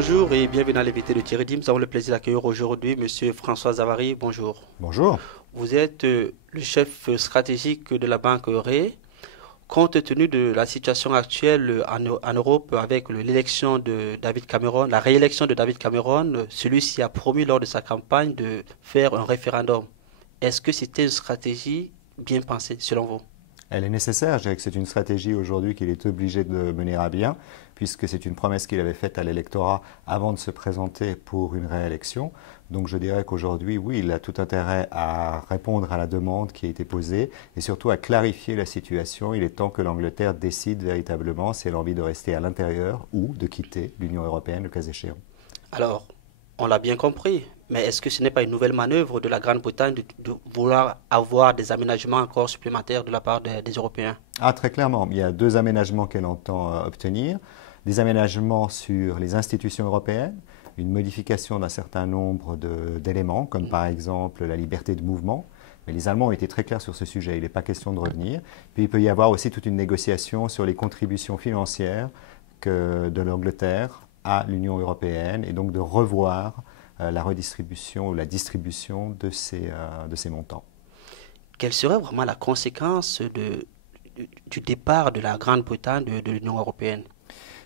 Bonjour et bienvenue à l'invité de Thierry Dim. Nous avons le plaisir d'accueillir aujourd'hui Monsieur François Zavary. Bonjour. Bonjour. Vous êtes le chef stratégique de la Banque Ré. Compte tenu de la situation actuelle en Europe avec l'élection de David Cameron, la réélection de David Cameron, celui-ci a promis lors de sa campagne de faire un référendum. Est-ce que c'était une stratégie bien pensée selon vous? Elle est nécessaire. Je dirais que c'est une stratégie aujourd'hui qu'il est obligé de mener à bien, puisque c'est une promesse qu'il avait faite à l'électorat avant de se présenter pour une réélection. Donc je dirais qu'aujourd'hui, oui, il a tout intérêt à répondre à la demande qui a été posée et surtout à clarifier la situation. Il est temps que l'Angleterre décide véritablement si elle a envie de rester à l'intérieur ou de quitter l'Union européenne, le cas échéant. Alors, on l'a bien compris, mais est-ce que ce n'est pas une nouvelle manœuvre de la Grande-Bretagne de vouloir avoir des aménagements encore supplémentaires de la part des Européens? Ah, très clairement. Il y a deux aménagements qu'elle entend obtenir. Des aménagements sur les institutions européennes, une modification d'un certain nombre d'éléments, comme par exemple la liberté de mouvement. Mais les Allemands ont été très clairs sur ce sujet, il n'est pas question de revenir. Puis il peut y avoir aussi toute une négociation sur les contributions financières de l'Angleterre à l'Union européenne et donc de revoir la redistribution ou la distribution de ces montants. Quelle serait vraiment la conséquence du départ de la Grande-Bretagne de l'Union européenne?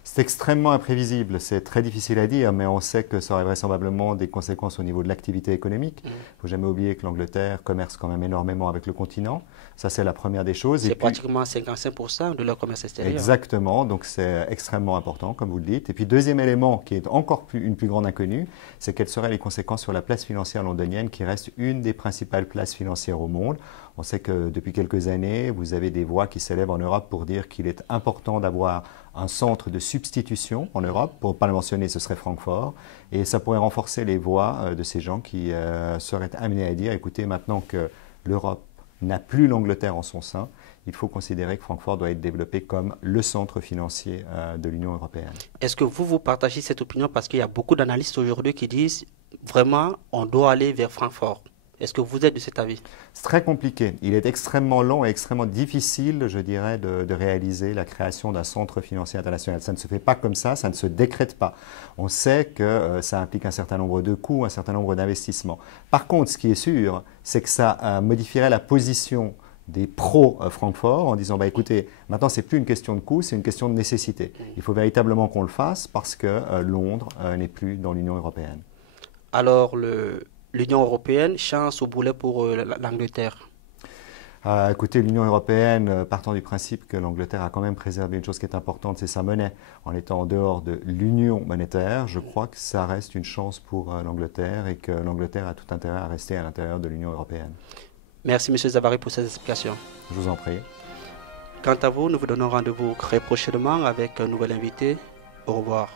C'est extrêmement imprévisible, c'est très difficile à dire, mais on sait que ça aurait vraisemblablement des conséquences au niveau de l'activité économique. Il ne faut jamais oublier que l'Angleterre commerce quand même énormément avec le continent. Ça, c'est la première des choses. C'est pratiquement 55% de leur commerce extérieur. Exactement, donc c'est extrêmement important, comme vous le dites. Et puis, deuxième élément qui est encore une plus grande inconnue, c'est quelles seraient les conséquences sur la place financière londonienne, qui reste une des principales places financières au monde. On sait que depuis quelques années, vous avez des voix qui s'élèvent en Europe pour dire qu'il est important d'avoir un centre de substitution en Europe. Pour ne pas le mentionner, ce serait Francfort. Et ça pourrait renforcer les voix de ces gens qui seraient amenés à dire, écoutez, maintenant que l'Europe n'a plus l'Angleterre en son sein, il faut considérer que Francfort doit être développé comme le centre financier de l'Union européenne. Est-ce que vous partagez cette opinion? Parce qu'il y a beaucoup d'analystes aujourd'hui qui disent vraiment on doit aller vers Francfort. Est-ce que vous êtes de cet avis? C'est très compliqué. Il est extrêmement long et extrêmement difficile, je dirais, de réaliser la création d'un centre financier international. Ça ne se fait pas comme ça ne se décrète pas. On sait que ça implique un certain nombre de coûts, un certain nombre d'investissements. Par contre, ce qui est sûr, c'est que ça modifierait la position des pro-Francfort en disant, bah, écoutez, maintenant, ce n'est plus une question de coût, c'est une question de nécessité. Il faut véritablement qu'on le fasse parce que Londres n'est plus dans l'Union européenne. Alors, l'Union européenne chance au boulet pour l'Angleterre? Écoutez, l'Union européenne, partant du principe que l'Angleterre a quand même préservé une chose qui est importante, c'est sa monnaie, en étant en dehors de l'union monétaire, je crois que ça reste une chance pour l'Angleterre et que l'Angleterre a tout intérêt à rester à l'intérieur de l'Union européenne. Merci M. Zavary pour ces explications. Je vous en prie. Quant à vous, nous vous donnons rendez-vous très prochainement avec un nouvel invité. Au revoir.